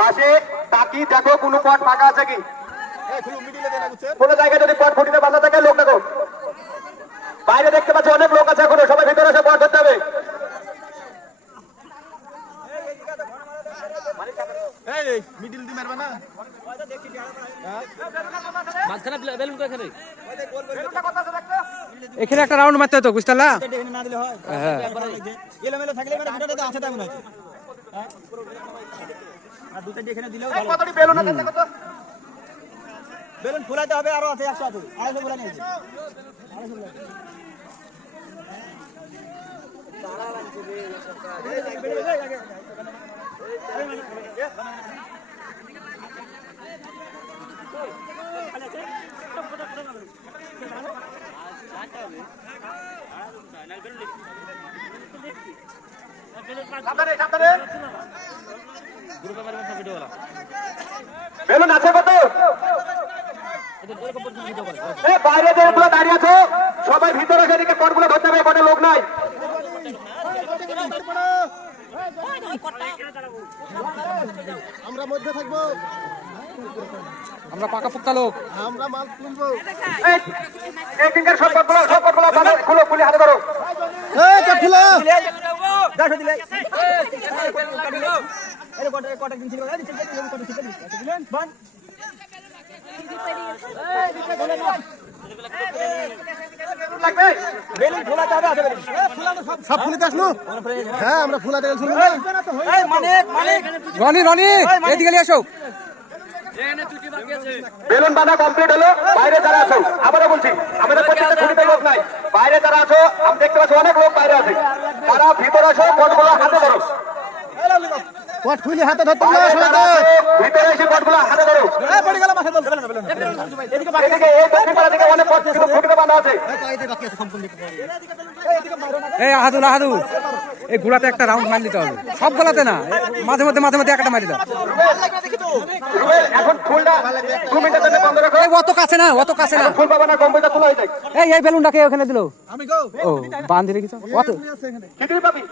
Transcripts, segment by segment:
পাশে তাকি দেখো কোনো পথ ফাঁকা আছে কি। কোনো জায়গায় যদি পথ ফুটিতে বাঁধা থাকে লোক দেখো। বাইরে দেখতে পাচ্ছি অনেক লোক আছে এখনও সবাই ভিতরে এসে পথ ধরতে হবে। মিডিল দি মারবা না। মাঝখানে বেলুন এখানে। এখানে একটা রাউন্ড মারতে হতো বুঝতে পারলা? এখানে না দিলে হয়। হ্যাঁ। এলোমেলো থাকলে মানে ভিডিওটা আছে তেমন আছে হ্যাঁ? আর দুটো দিয়ে এখানে দিলেও ভালো। কতটি বেলুন আছে দেখো তো। বেলুন ফুলাইতে হবে আরও আছে একশো আছে আড়াইশো ফুলা নিয়েছে সাবধানে সাবধানে গ্রুপে মারবেন সব ভিডিও বলা বেলুন আছে কত এদের এরকম পর্যন্ত ভিডিও করে এ বাইরে যেগুলো দাঁড়িয়ে আছো সবাই ভিতরে সেদিকে ধরতে হবে লোক নাই আমরা মধ্যে থাকব আমরা পাকা পোক্তা লোক আমরা মাল তুলবো এই সব সব খুলো খুলে হাতে ধরো এই দেখো দিলে কটা কটা দিন ছিল? এই কটা ছিল বান সব সব ফুলাতে আসলো? হ্যাঁ আমরা ফুলাতে গেছিলাম এই মানিক মানিক রনি রনি এদিকে আসো বেলুন বাঁধা কমপ্লিট হলো বাইরে যারা আছো আবারও বলছি আমাদের প্রত্যেকটা ছুটিতে লোক নাই বাইরে যারা আছো আমি দেখতে পাচ্ছি অনেক লোক বাইরে আছে তারা ভিতরে আসো পথগুলো হাতে ধরো খুলে হাতে ধরতে যারা আছো, ভিতরে এসে পথগুলো হাতে ধরো। এই পড়ে গেল মাথা এদিকে বাকি এদিকে এই পাড়া থেকে অনেক পথ ফুটিতে বাঁধা আছে। বাকি আছে সম্পূর্ণ এদিকে না। এই আহাদুল আহাদুল। এই গুলাতে একটা রাউন্ড মার দিতে হবে। সব গোলাতে না। মাঝে মধ্যে মাঝে মধ্যে একটা মারি দাও। এখন ফুলটা মিনিটের জন্য বন্ধ রাখো। এই অত কাছে না অত কাছে না। ফুল পাবা না কম্পিউটার তোলা হয়ে যায় এই এই বেলুনটাকে ওখানে দিল? আমি গো। ও বান্ধি রেখেছ অত কিছুই পাবি?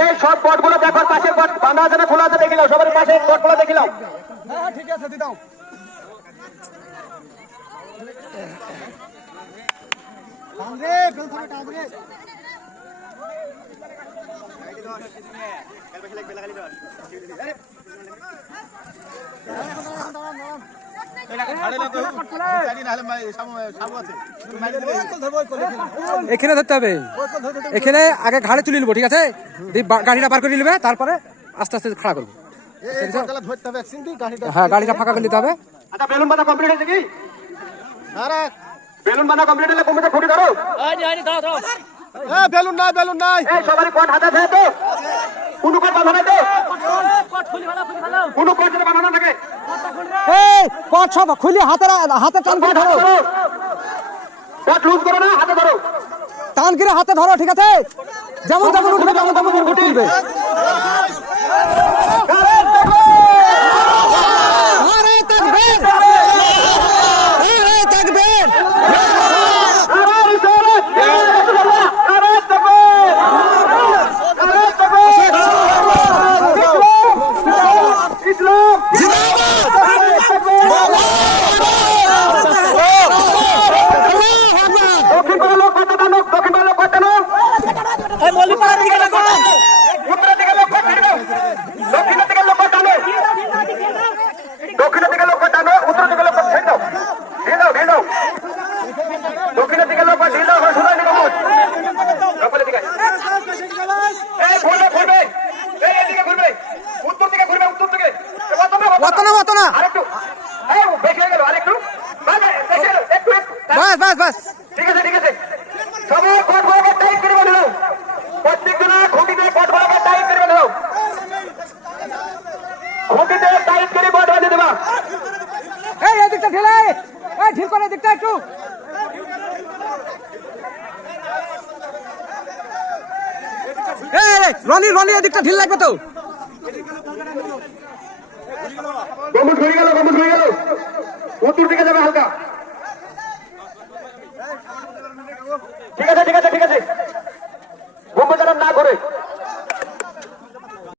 এই সব পথগুলো দেখো পাশের পথ বাঁধা আছে না খোলা আছে দেখিলাম সবার পাশে পথগুলো দেখিলাম হ্যাঁ ঠিক আছে দিদাও টানরে বেল ধরে টানরে এখানে। ধরতে হবে। এখানে আগে ঘাড়ে তুলে নেব ঠিক আছে? গাড়িটা বার করে নিবে তারপরে আস্তে আস্তে খাড়া করব। ধরতে হবে গাড়িটা। হ্যাঁ গাড়িটা ফাঁকা করে নিতে হবে। আচ্ছা বেলুন বাঁধা কমপ্লিট হয়েছে কি? বেলুন বাঁধা কমপ্লিট হলে কম্পিউটার ফুটি ধরো। বেলুন নাই বেলুন নাই। সবারই পথ হাতে তো। কোনো বাঁধা নাই তো কোনো পথ যেন বাঁধা না থাকে পথ সব খুলি হাতে হাতে টান করে ধরো। ধরো লুজ করো না হাতে ধরো। টান করে হাতে ধরো ঠিক আছে? যেমন তেমন উঠবে তেমন তেমন তুলবে আরে তাকবীর আরে তাকবীর আরে রিসালাত আরে রাসূলুল্লাহ আরে তাকবীর আরে তাকবীর ইসলাম ইসলাম দক্ষিণ পাড়া লোক কথা টানো দক্ষিণ পাড়া লোক কথা টানো উত্তরের দিকে লোক কথা টানো দক্ষিণের দিকে লোক কথা টানো দক্ষিণের দিকে লোক কথা টানো উত্তরের দিকে লোক ছেড়ে দাও। ঢিল দাও ঢিল দাও। দক্ষিণের দিকে লোক ঢিল দাও সোজা দিকে মোট দক্ষিণের দিকে। এই ঘুরবে ঘুরবে। এই এদিকে ঘুরবে। উত্তর দিকে ঘুরবে উত্তর দিকে। অত না, অত না, আরেকটু। এই বেশি হয়ে গেল আরেকটু। বাস, বেশি হয়ে গেল, একটু একটু। বাস বাস বাস। ঠিক আছে ঠিক আছে। সবাই পথ বরাবর টাইট করে বানাও প্রত্যেক জনা খুঁটিতে পথ বরাবর টাইট করে বানাও খুঁটিতে টাইট করে এই এদিকটা ঢিলে, এই ঢিল করে এদিকটা একটু। রনি রনি এদিকটা ঢিল লাগবে তো। গম্বুজ ঘুরে গেল, গম্বুজ ঘুরে গেল। উত্তর দিকে যাবে হালকা। ঠিক আছে ঠিক আছে ঠিক আছে। গম্বুজ